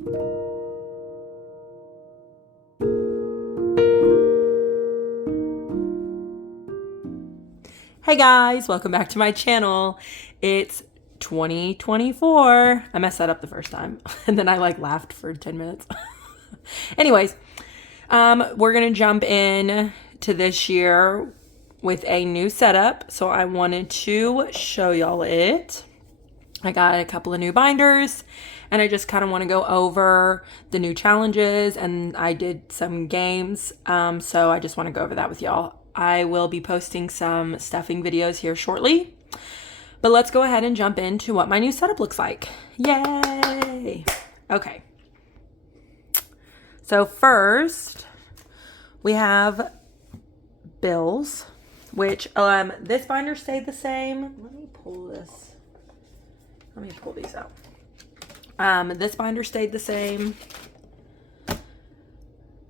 Hey guys, welcome back to my channel. It's 2024. I messed that up the first time and then I laughed for 10 minutes. Anyways, we're gonna jump in to this year with a new setup. So I wanted to show y'all it. I got a couple of new binders and I just kind of want to go over the new challenges, and I did some games. So I just want to go over that with y'all. I will be posting some stuffing videos here shortly, but let's go ahead and jump into what my new setup looks like. Yay! Okay. So first we have bills, which this binder stayed the same. Let me pull these out. This binder stayed the same.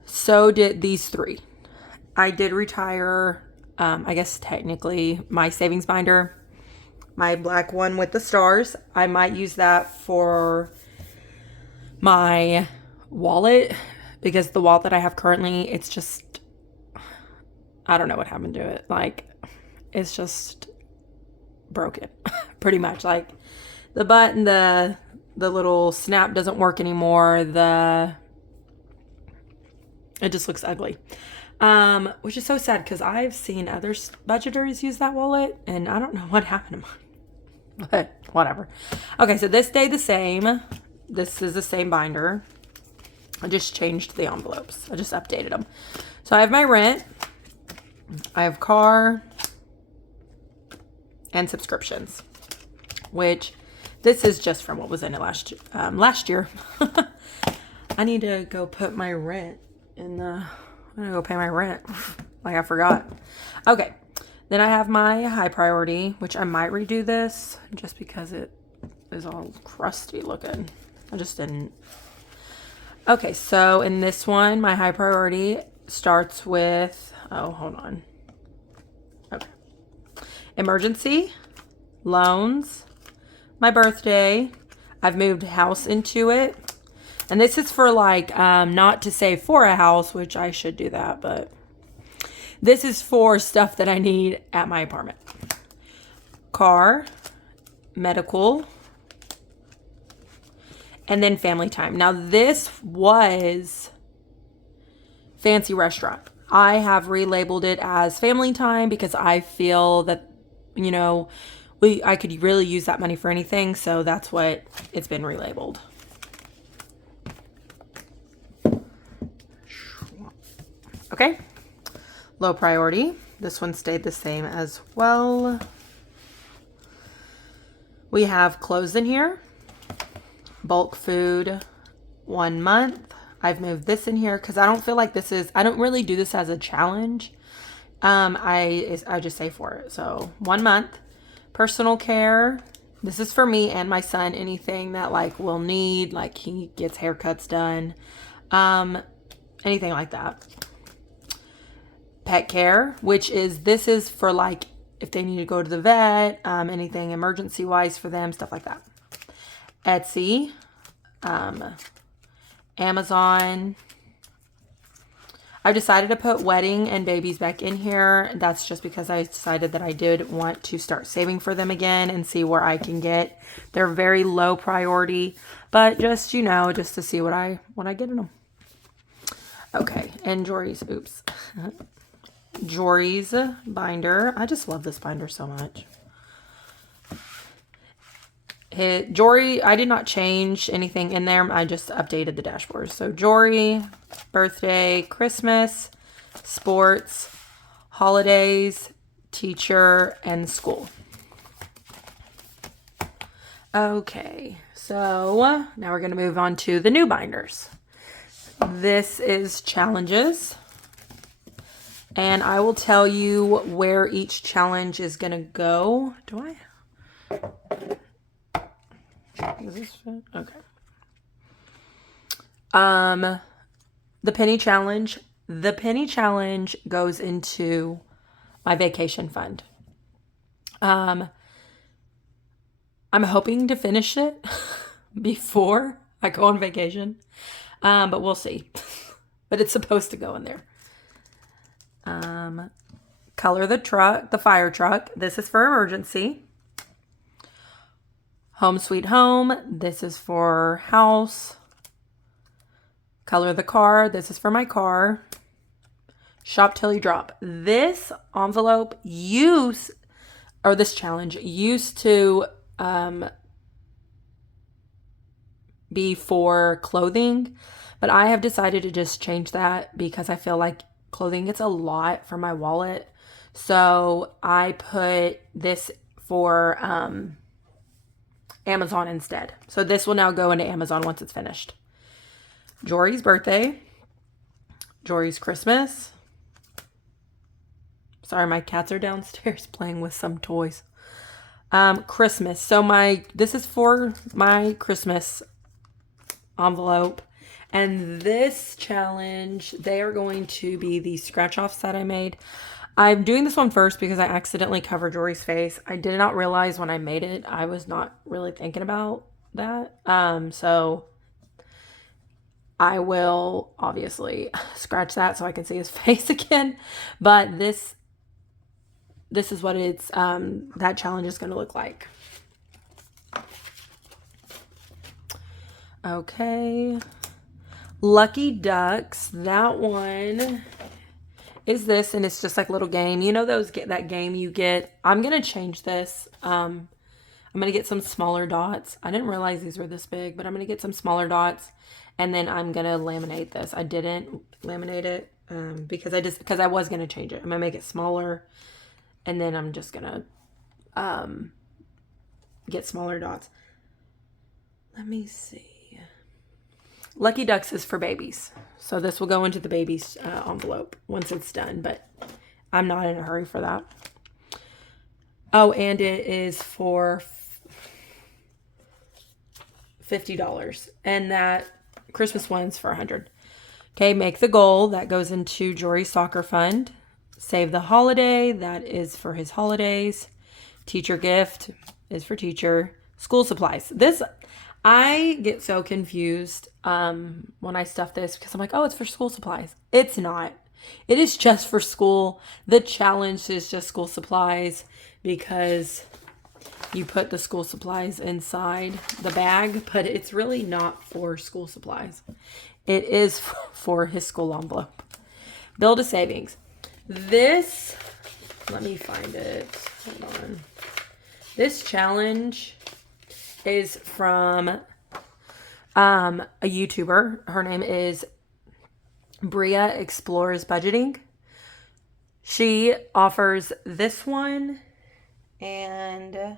So did these three. I did retire, I guess technically, my savings binder, my black one with the stars. I might use that for my wallet, because the wallet that I have currently, it's just, I don't know what happened to it. It's just broken, pretty much. The button, the little snap doesn't work anymore. It just looks ugly. Which is so sad because I've seen other budgeters use that wallet and I don't know what happened to mine. But whatever. Okay, so this stayed the same. This is the same binder. I just changed the envelopes. I just updated them. So I have my rent. I have car and subscriptions, which this is just from what was in it last year. I need to go put my rent in the... I'm gonna go pay my rent. I forgot. Okay. Then I have my high priority, which I might redo this just because it is all crusty looking. I just didn't. Okay, so in this one, my high priority starts with, oh, hold on. Okay. Emergency, loans, my birthday. I've moved house into it. And this is for not to save for a house, which I should do that, but this is for stuff that I need at my apartment. Car, medical, and then family time. Now this was fancy restaurant. I have relabeled it as family time because I feel that, I could really use that money for anything. So that's what it's been relabeled. Okay, low priority. This one stayed the same as well. We have clothes in here. Bulk food, 1 month. I've moved this in here because I don't feel like I don't really do this as a challenge. I just save for it. So 1 month. Personal care. This is for me and my son. Anything that we'll need, he gets haircuts done. Anything like that. Pet care, this is for if they need to go to the vet, anything emergency wise for them, stuff like that. Etsy, Amazon. I've decided to put wedding and babies back in here. That's just because I decided that I did want to start saving for them again and see where I can get. They're very low priority, but just, just to see what I get in them. Okay, and Jory's, oops. Jory's binder. I just love this binder so much. Jory, I did not change anything in there. I just updated the dashboard. So Jory, birthday, Christmas, sports, holidays, teacher, and school. Okay, so now we're going to move on to the new binders. This is challenges. And I will tell you where each challenge is going to go. Do I? Does this fit? Okay. The penny challenge. The penny challenge goes into my vacation fund. I'm hoping to finish it before I go on vacation. But we'll see. But it's supposed to go in there. Color the fire truck. This is for emergency. Home Sweet Home. This is for house. Color the car. This is for my car. Shop till you drop. This envelope this challenge used to be for clothing, but I have decided to just change that because I feel like clothing gets a lot for my wallet. So I put this for Amazon instead. So this will now go into Amazon once it's finished. Jory's birthday. Jory's Christmas. Sorry, my cats are downstairs playing with some toys. Christmas. So this is for my Christmas envelope. And this challenge, they are going to be the scratch-offs that I made. I'm doing this one first because I accidentally covered Jory's face. I did not realize when I made it, I was not really thinking about that. So I will obviously scratch that so I can see his face again. But this is what that challenge is going to look like. Okay. Lucky Ducks. That one is this, and it's just like a little game. You know that game you get? I'm going to change this. I'm going to get some smaller dots. I didn't realize these were this big, but I'm going to get some smaller dots, and then I'm going to laminate this. I didn't laminate it because I was going to change it. I'm going to make it smaller, and then I'm just going to get smaller dots. Let me see. Lucky Ducks is for babies. So this will go into the baby's envelope once it's done, but I'm not in a hurry for that. Oh, and it is for $50. And that Christmas one's for $100. Okay, make the goal. That goes into Jory's soccer fund. Save the holiday. That is for his holidays. Teacher gift is for teacher. School supplies. I get so confused when I stuff this because I'm like, oh, it's for school supplies. It's not. It is just for school. The challenge is just school supplies because you put the school supplies inside the bag, but it's really not for school supplies. It is for his school envelope. Build a savings. Let me find it. Hold on. This challenge is from a YouTuber. Her name is Bria Explores Budgeting. She offers this one, and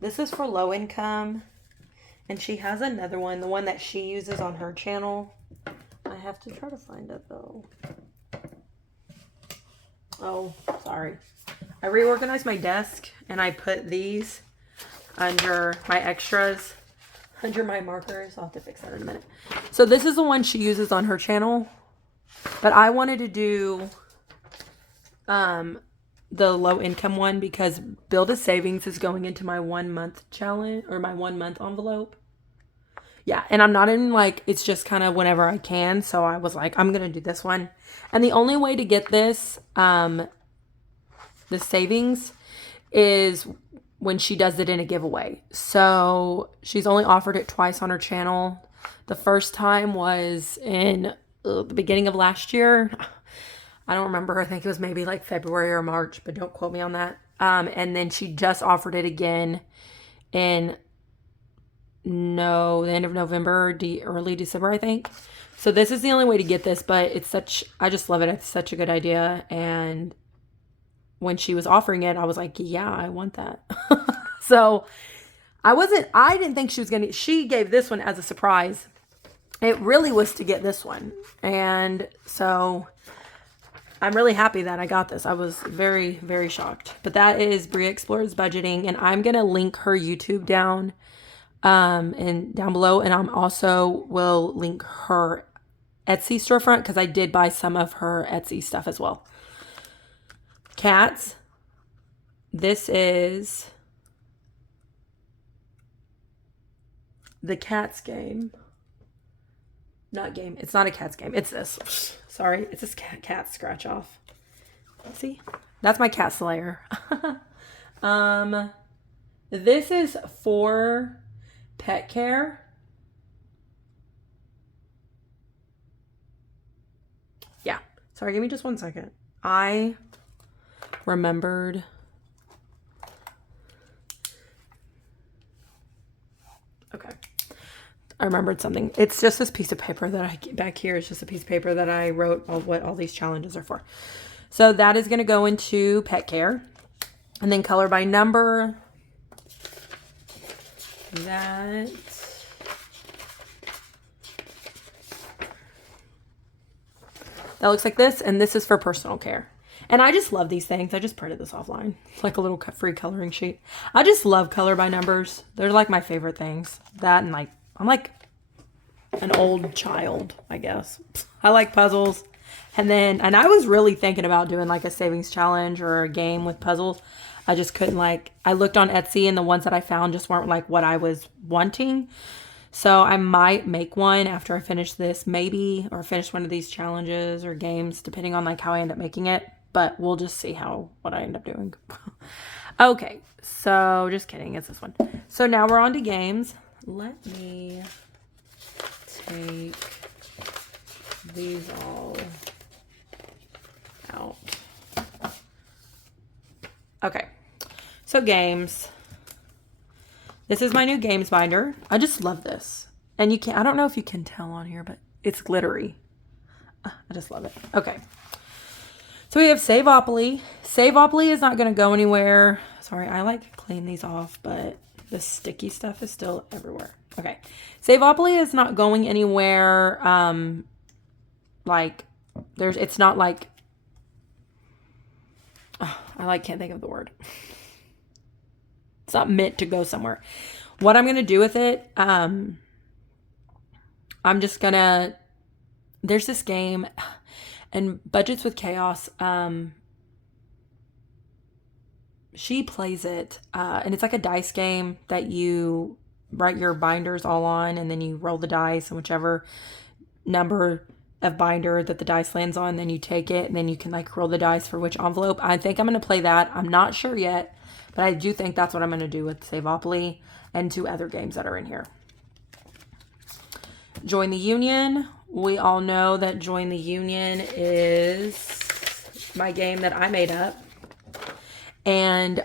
this is for low income. And she has another one, the one that she uses on her channel. I have to try to find it though. Oh, sorry. I reorganized my desk and I put these under my extras, under my markers. I'll have to fix that in a minute. So this is the one she uses on her channel, but I wanted to do the low income one because Build a Savings is going into my 1 month challenge or my 1 month envelope. Yeah, and I'm not in it's just kind of whenever I can. So I was like, I'm going to do this one. And the only way to get this, the savings is when she does it in a giveaway. So she's only offered it twice on her channel. The first time was in the beginning of last year. I don't remember. I think it was maybe February or March, but don't quote me on that. And then she just offered it again in the end of November, early December, I think. So this is the only way to get this, but I just love it. It's such a good idea. And when she was offering it, I was like, yeah, I want that. So I didn't think she gave this one as a surprise. It really was to get this one. And so I'm really happy that I got this. I was very, very shocked. But that is Bria Explores Budgeting. And I'm going to link her YouTube down below. And I'm also will link her Etsy storefront because I did buy some of her Etsy stuff as well. Cats. This is the Cats game. Not game. It's not a Cats game. It's this. Sorry. It's this cat scratch off. See? That's my cat slayer. This is for pet care. Yeah. Sorry, give me just 1 second. I remembered. Okay. I remembered something. It's just this piece of paper that back here is just a piece of paper that I wrote what all these challenges are for. So that is going to go into pet care. And then color by number. That looks like this. And this is for personal care. And I just love these things. I just printed this offline. It's like a little free coloring sheet. I just love color by numbers. They're like my favorite things. That and like, I'm like an old child, I guess. I like puzzles. And I was really thinking about doing like a savings challenge or a game with puzzles. I just couldn't I looked on Etsy and the ones that I found just weren't like what I was wanting. So I might make one after I finish this maybe, or finish one of these challenges or games, depending on like how I end up making it. But we'll just see what I end up doing. Okay, so just kidding. It's this one. So now we're on to games. Let me take these all out. Okay, so games. This is my new games binder. I just love this. And I don't know if you can tell on here, but it's glittery. I just love it. Okay. So we have Saveopoly. Saveopoly is not going to go anywhere. Sorry, I like to clean these off, but the sticky stuff is still everywhere. Okay. Saveopoly is not going anywhere. It's not like, can't think of the word. It's not meant to go somewhere. What I'm going to do with it, I'm just going to, there's this game, and Budgets with Chaos, she plays it, and it's like a dice game that you write your binders all on, and then you roll the dice, and whichever number of binder that the dice lands on, then you take it, and then you can like roll the dice for which envelope. I think I'm going to play that. I'm not sure yet, but I do think that's what I'm going to do with Saveopoly and 2 other games that are in here. Join the Union. We all know that Join the Union is my game that I made up. And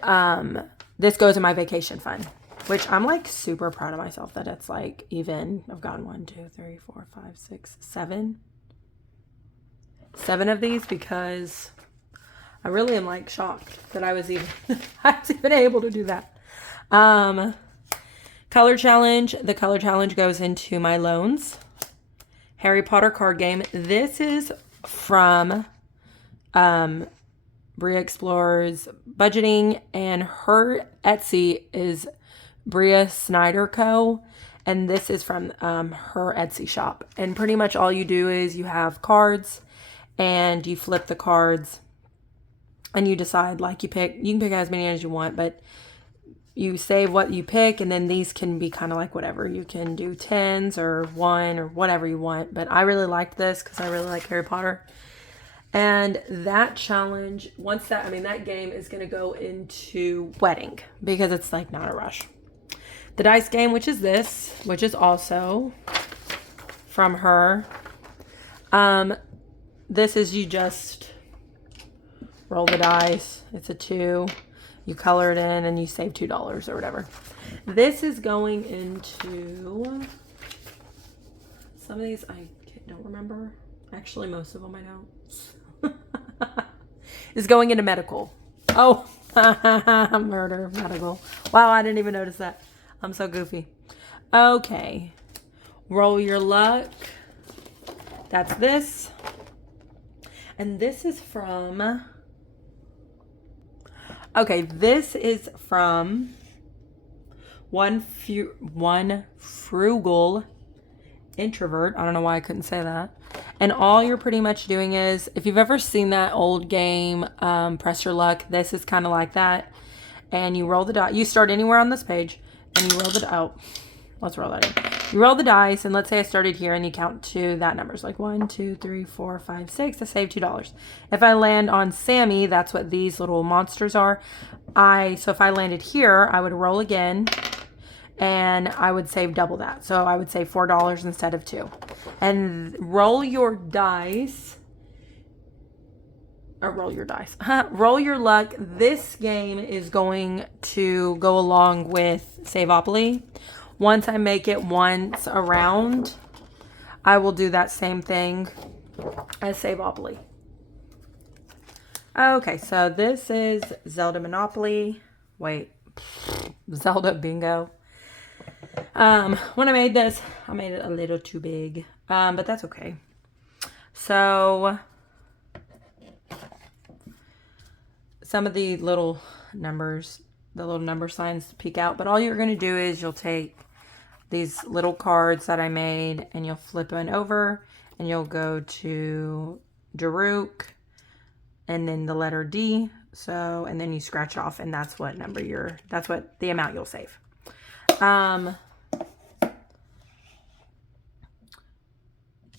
this goes in my vacation fund, which I'm like super proud of myself that it's like even, I've gotten 1, 2, 3, 4, 5, 6, 7. 7 of these because I really am like shocked that I was even able to do that. Color challenge. The color challenge goes into my loans. Harry Potter card game. This is from Bria Explores Budgeting, and her Etsy is Bria Snyder Co. And this is from her Etsy shop. And pretty much all you do is you have cards and you flip the cards and you decide, like you can pick as many as you want, but you save what you pick, and then these can be kind of like whatever. You can do 10s or 1 or whatever you want. But I really liked this because I really like Harry Potter. And that challenge, that game is going to go into wedding because it's like not a rush. The dice game, which is this, which is also from her. This is you just roll the dice. It's a 2. You color it in and you save $2 or whatever. This is going into, some of these I don't remember. Actually, most of them I don't. Is going into medical. Oh, murder, medical. Wow, I didn't even notice that. I'm so goofy. Okay. Roll your luck. That's this. And this is from... Okay, this is from one frugal introvert. I don't know why I couldn't say that. And all you're pretty much doing is, if you've ever seen that old game, Press Your Luck, this is kind of like that. And you roll the die. You start anywhere on this page, and you roll the die. Oh, let's roll that in. You roll the dice, and let's say I started here and you count to that number. So like 1, 2, 3, 4, 5, 6. I saved $2. If I land on Sammy, that's what these little monsters are. So if I landed here, I would roll again and I would save double that. So I would save $4 instead of 2. And roll your dice. Or roll your dice. Roll your luck. This game is going to go along with Saveopoly. Once I make it once around, I will do that same thing as Saveopoly. Okay, so this is Zelda Monopoly. Wait, Zelda Bingo. When I made this, I made it a little too big, but that's okay. So some of the little numbers, the little number signs peek out, but all you're going to do is you'll take these little cards that I made and you'll flip one over and you'll go to Daruk and then the letter D. So, and then you scratch off and that's what number that's what the amount you'll save.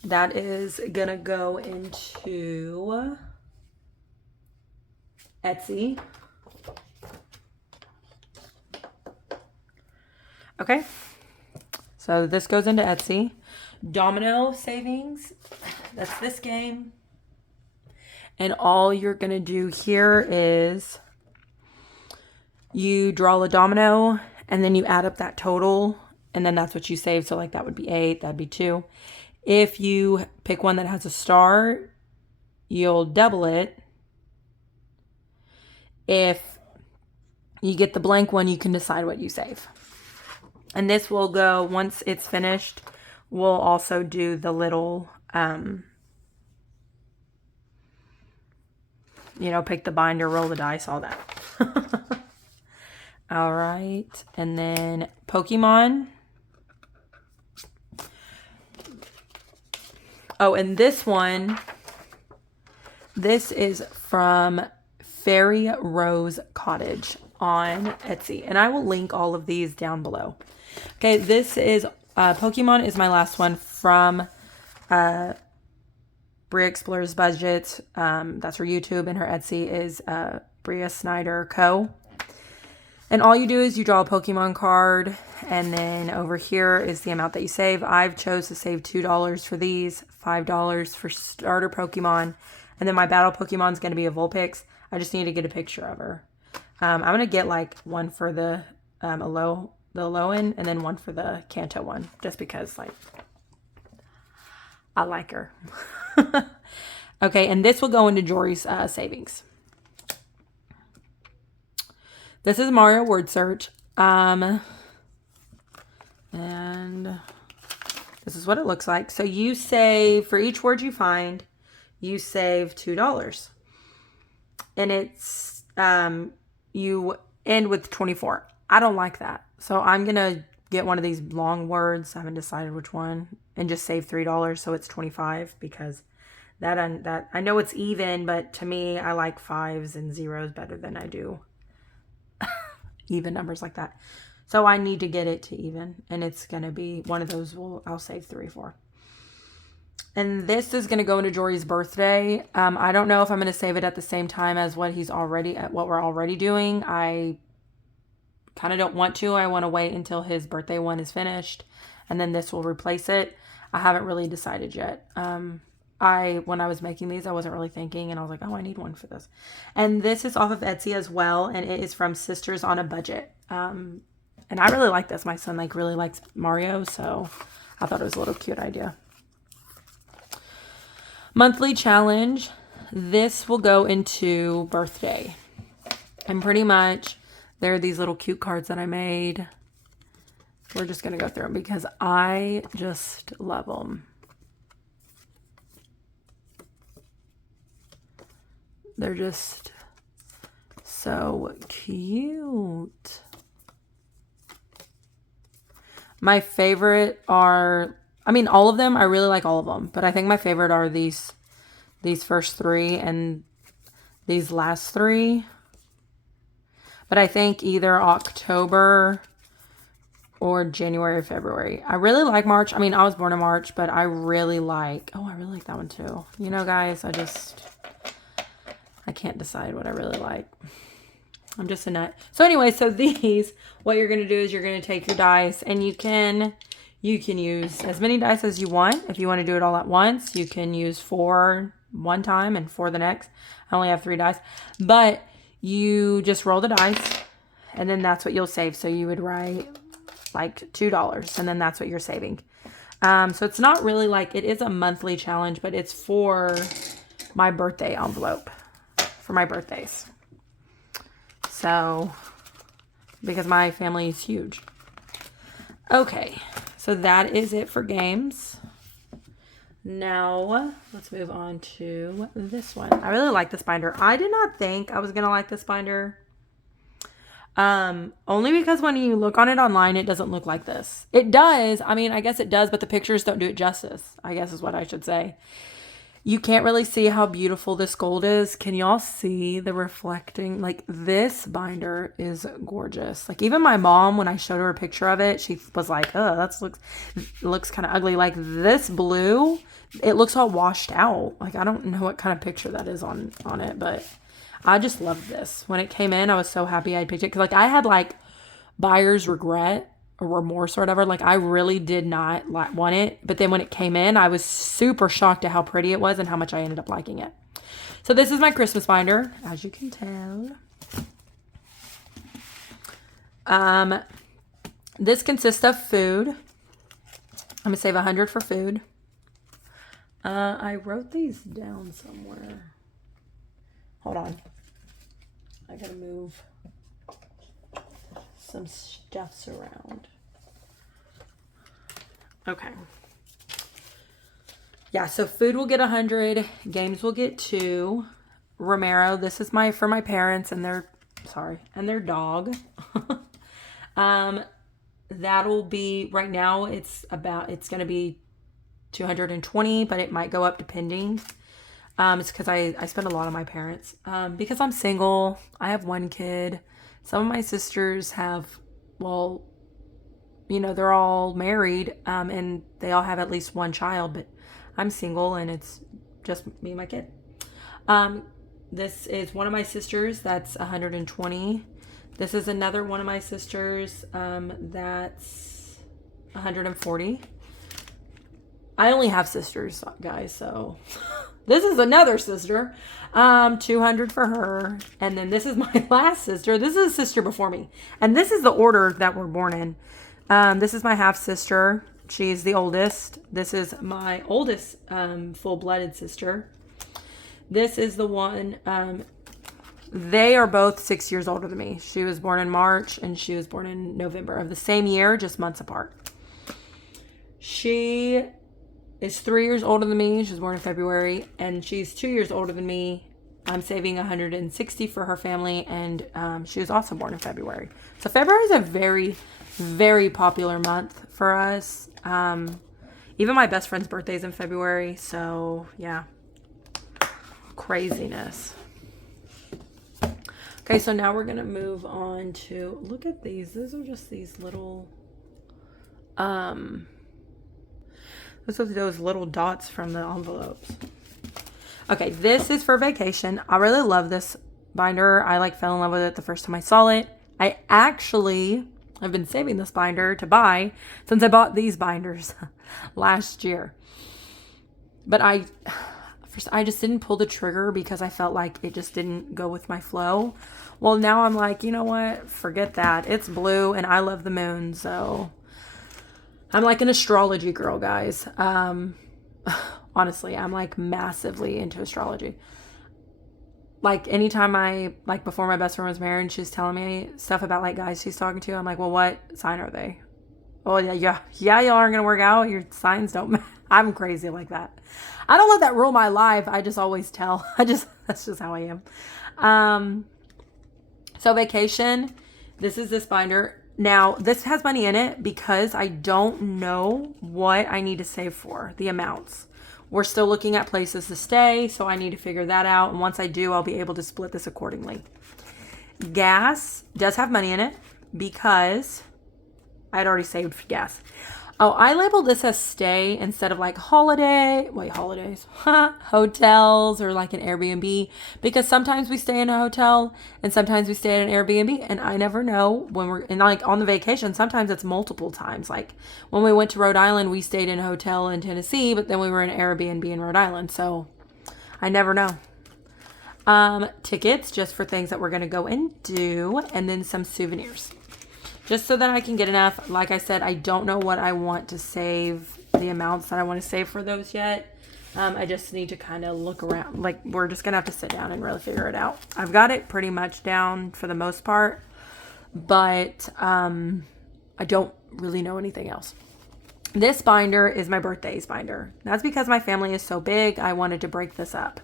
That is going to go into Etsy. Okay. So this goes into Etsy. Domino savings. That's this game. And all you're going to do here is you draw a domino and then you add up that total. And then that's what you save. So like that would be 8. That'd be 2. If you pick one that has a star, you'll double it. If you get the blank one, you can decide what you save. And this will go, once it's finished, we'll also do the little, pick the binder, roll the dice, all that. All right. And then Pokemon. Oh, and this one, this is from Fairy Rose Cottage on Etsy. And I will link all of these down below. Okay, this is Pokemon is my last one from Bria Explores Budget. That's her YouTube, and her Etsy is Bria Snyder Co. And all you do is you draw a Pokemon card, and then over here is the amount that you save. I've chose to save $2 for these, $5 for starter Pokemon, and then my battle Pokemon is going to be a Vulpix. I just need to get a picture of her. I'm going to get like one for the Alolan, and then one for the Kanto one, just because like I like her. Okay, and this will go into Jory's savings. This is Mario word search. And this is what it looks like. So you save, for each word you find, you save $2. And it's, you end with 24. I don't like that. So I'm going to get one of these long words. I haven't decided which one. And just save $3. So it's 25 because that I know it's even, but to me, I like 5s and 0s better than I do even numbers like that. So I need to get it to even, and it's going to be one of those I'll save 3 for. And this is going to go into Jory's birthday. I don't know if I'm going to save it at the same time as what we're already doing. I kind of don't want to. I want to wait until his birthday one is finished, and then this will replace it. I haven't really decided yet. When I was making these, I wasn't really thinking, and I was like, oh, I need one for this. And this is off of Etsy as well, and it is from Sisters on a Budget. And I really like this. My son really likes Mario, so I thought it was a little cute idea. Monthly challenge. This will go into birthday. And pretty much, there are these little cute cards that I made. We're just going to go through them because I just love them. They're just so cute. My favorite are, all of them. I really like all of them. But I think my favorite are these first 3 and these last 3. But I think either October or January or February. I really like March. I mean, I was born in March, but I really like, oh, I really like that one too. You know, guys, I can't decide what I really like. I'm just a nut. So anyway, so these, what you're going to do is you're going to take your dice, and you can use as many dice as you want. If you want to do it all at once, you can use 4 one time and 4 the next. I only have 3 dice, but you just roll the dice, and then that's what you'll save. So you would write like $2, and then that's what you're saving. So it's not really like, it is a monthly challenge, but it's for my birthday envelope, for my birthdays. So, because my family is huge. Okay, so that is it for games. Now, let's move on to this one. I really like this binder. I did not think I was going to like this binder. Only because when you look on it online, it doesn't look like this. It does. I mean, I guess it does, but the pictures don't do it justice, I guess is what I should say. You can't really see how beautiful this gold is. Can y'all see the reflecting? Like, this binder is gorgeous. Like, even my mom, when I showed her a picture of it, she was like, oh, that looks kind of ugly. Like, this blue, it looks all washed out. Like, I don't know what kind of picture that is on it, but I just love this. When it came in, I was so happy I picked it. Because, like, I had, like, buyer's regret or remorse or whatever. Like, I really did not want it. But then when it came in, I was super shocked at how pretty it was and how much I ended up liking it. So this is my Christmas binder, as you can tell. This consists of food. I'm going to save $100 for food. I wrote these down somewhere. Hold on. I got to move some stuffs around. Okay. Yeah, so food will get 100, games will get 2. Romero, this is for my parents and their dog. That'll be, right now it's going to be 220, but it might go up depending. It's because I spend a lot on my parents. Because I'm single, I have 1 kid. Some of my sisters have, well, you know, they're all married, and they all have at least 1 child, but I'm single and it's just me and my kid. This is one of my sisters, that's 120. This is another one of my sisters, that's 140. I only have sisters, guys, so this is another sister, 200 for her. And then this is my last sister. This is a sister before me. And this is the order that we're born in. This is my half sister. She's the oldest. This is my oldest full-blooded sister. This is the one, they are both 6 years older than me. She was born in March and she was born in November of the same year, just months apart. She is 3 years older than me. She was born in February, and she's 2 years older than me. I'm saving 160 for her family, and she was also born in February. So February is a very, very popular month for us. Even my best friend's birthday is in February, so yeah, craziness. Okay, so now we're gonna move on to, look at these. These are just these little, this is those little dots from the envelopes. Okay, this is for vacation. I really love this binder. I fell in love with it the first time I saw it. I actually have been saving this binder to buy since I bought these binders last year. But I just didn't pull the trigger because I felt like it just didn't go with my flow. Well, now I'm like, you know what? Forget that. It's blue and I love the moon, so I'm like an astrology girl, guys. Honestly, I'm like massively into astrology. Like anytime before my best friend was married, she's telling me stuff about like guys she's talking to. I'm like, well, what sign are they? Oh yeah, y'all aren't gonna work out. Your signs don't match. I'm crazy like that. I don't let that rule my life. I just always tell. That's just how I am. So vacation. This is this binder. Now, this has money in it because I don't know what I need to save for, the amounts. We're still looking at places to stay, so I need to figure that out. And once I do, I'll be able to split this accordingly. Gas does have money in it because I had already saved gas. Oh, I labeled this as stay instead of like holidays, hotels or like an Airbnb, because sometimes we stay in a hotel and sometimes we stay at an Airbnb, and I never know when we're and like on the vacation. Sometimes it's multiple times. Like when we went to Rhode Island, we stayed in a hotel in Tennessee, but then we were in an Airbnb in Rhode Island. So I never know. Tickets just for things that we're going to go and do, and then some souvenirs. Just so that I can get enough. Like I said, I don't know what I want to save, the amounts that I want to save for those yet. I just need to kind of look around. Like, we're just going to have to sit down and really figure it out. I've got it pretty much down for the most part, but I don't really know anything else. This binder is my birthdays binder. That's because my family is so big, I wanted to break this up.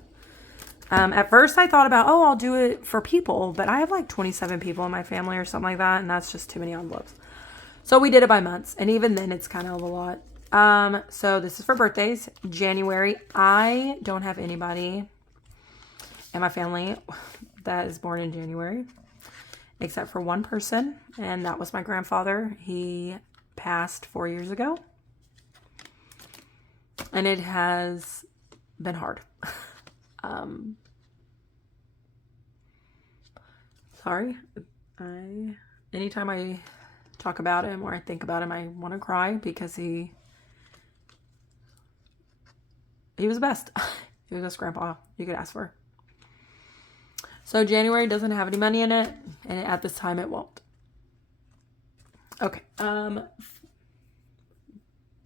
At first I thought about, I'll do it for people, but I have like 27 people in my family or something like that, and that's just too many envelopes. So we did it by months, and even then it's kind of a lot. So this is for birthdays. January, I don't have anybody in my family that is born in January, except for one person, and that was my grandfather. He passed 4 years ago, and it has been hard. Sorry. Anytime I talk about him or I think about him, I want to cry because he was the best. He was the best grandpa you could ask for. So January doesn't have any money in it, and at this time it won't. Okay. Can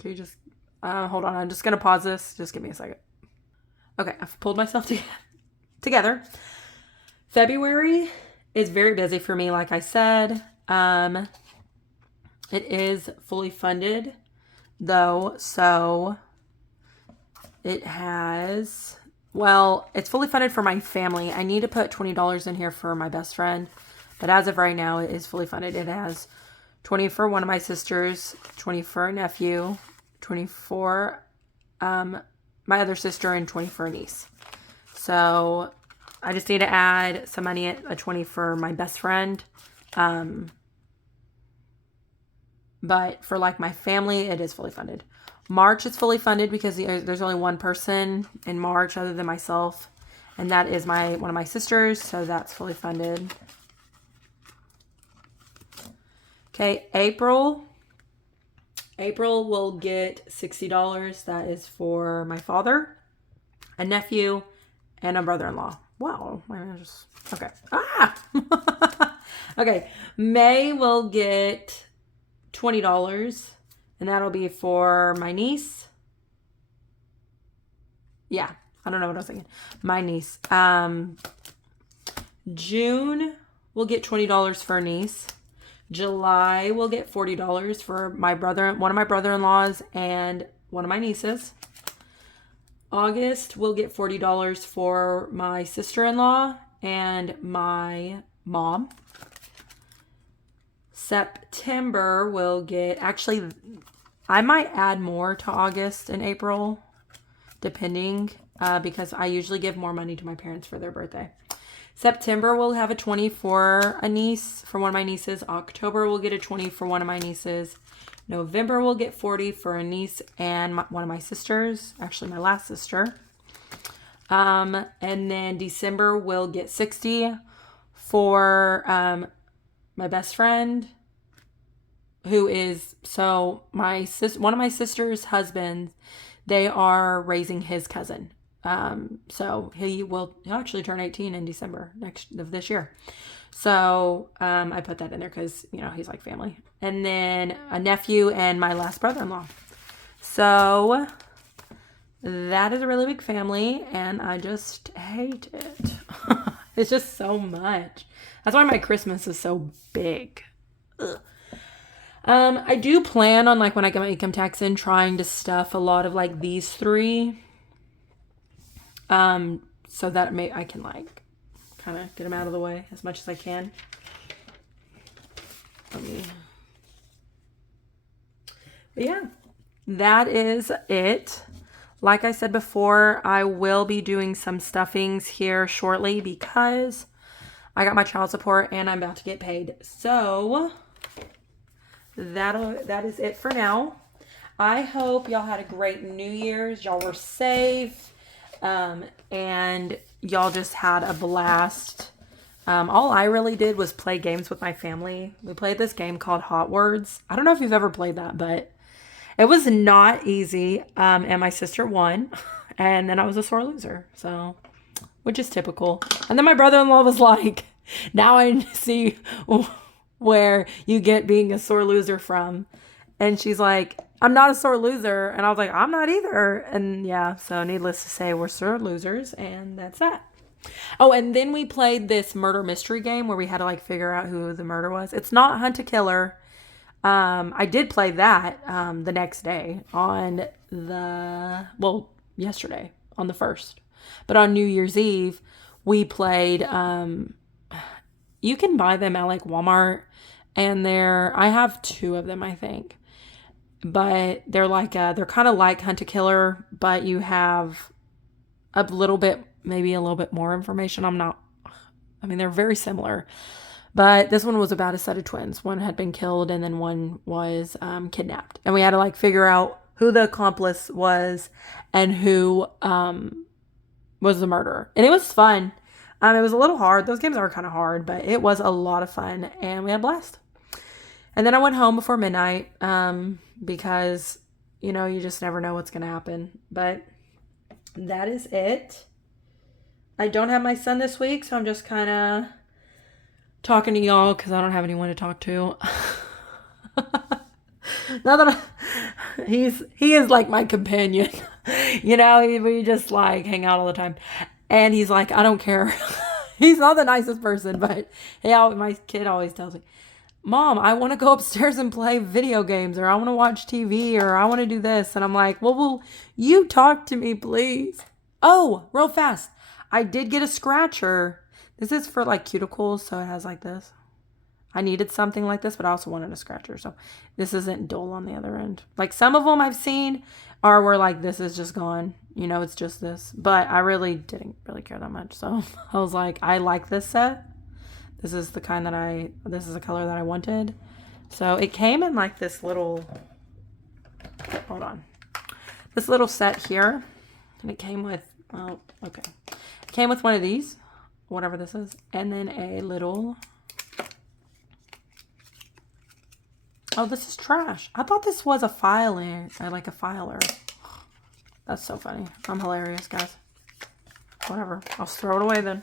you just hold on? I'm just gonna pause this. Just give me a second. Okay, I've pulled myself together. February is very busy for me, like I said. It is fully funded, though, so it has, well, it's fully funded for my family. I need to put $20 in here for my best friend, but as of right now, it is fully funded. It has 20 for one of my sisters, 20 for a nephew, 20 for my other sister, and 20 for a niece. So I just need to add some money, a 20 for my best friend. But for like my family, it is fully funded. March is fully funded because there's only one person in March other than myself, and that is one of my sisters, so that's fully funded. Okay, April will get $60. That is for my father, a nephew, and a brother-in-law. Wow. Okay. Okay. May will get $20, and that'll be for my niece. Yeah. I don't know what I was thinking. My niece. June will get $20 for a niece. July will get $40 for one of my brother-in-laws and one of my nieces. August will get $40 for my sister-in-law and my mom. September will get, actually, I might add more to August and April, depending, because I usually give more money to my parents for their birthday. September will have a 20 for a niece, for one of my nieces. October will get a 20 for one of my nieces. November will get 40 for a niece and one of my sisters, actually my last sister. And then December will get 60 for my best friend, who is, so one of my sister's husbands, they are raising his cousin. So he'll actually turn 18 in December of this year. So, I put that in there because, he's like family. And then a nephew and my last brother-in-law. So that is a really big family, and I just hate it. It's just so much. That's why my Christmas is so big. Ugh. I do plan on, like, when I get my income tax in, trying to stuff a lot of, like, these three. So that I can, like, kind of get them out of the way as much as I can. But yeah, that is it. Like I said before, I will be doing some stuffings here shortly because I got my child support and I'm about to get paid. So that is it for now. I hope y'all had a great New Year's. Y'all were safe. And y'all just had a blast. All I really did was play games with my family. We played this game called Hot Words. I don't know if you've ever played that, but it was not easy. And my sister won. And then I was a sore loser. So, which is typical. And then my brother-in-law was like, now I see where you get being a sore loser from. And she's like, I'm not a sore loser. And I was like, I'm not either. And yeah, so needless to say, we're sore losers. And that's that. Oh, and then we played this murder mystery game where we had to like figure out who the murder was. It's not Hunt a Killer. I did play that the next day on yesterday on the 1st. But on New Year's Eve, we played, you can buy them at like Walmart. And I have 2 of them, I think. But they're like, they're kind of like Hunt a Killer, but you have maybe a little bit more information. They're very similar. But this one was about a set of twins. One had been killed and then one was kidnapped. And we had to like figure out who the accomplice was and who was the murderer. And it was fun. It was a little hard. Those games are kind of hard, but it was a lot of fun and we had a blast. And then I went home before midnight because, you just never know what's going to happen. But that is it. I don't have my son this week, so I'm just kind of talking to y'all because I don't have anyone to talk to. Not that he is like my companion. We just like hang out all the time. And he's like, I don't care. He's not the nicest person, but my kid always tells me, Mom, I want to go upstairs and play video games, or I want to watch TV, or I want to do this. And I'm like, well, will you talk to me, please? Oh, real fast. I did get a scratcher. This is for like cuticles, so it has like this. I needed something like this, but I also wanted a scratcher. So this isn't dull on the other end. Like some of them I've seen are where like this is just gone. It's just this. But I really didn't really care that much. So I was like, I like this set. This is the color that I wanted. So it came in like this little, this little set here. And it came with, It came with one of these, whatever this is. And then a little, this is trash. I thought this was a filer, like a filer. That's so funny. I'm hilarious, guys. Whatever. I'll throw it away then.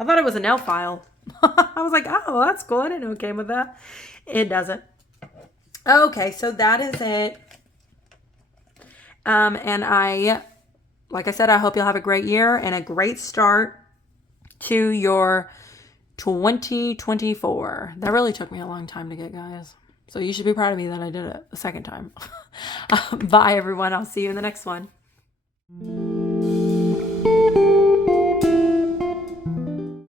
I thought it was a nail file. I was like, oh, that's cool. I didn't know it came with that. It doesn't. Okay, so that is it. And like I said, I hope you'll have a great year and a great start to your 2024. That really took me a long time to get, guys. So you should be proud of me that I did it a second time. Bye, everyone. I'll see you in the next one.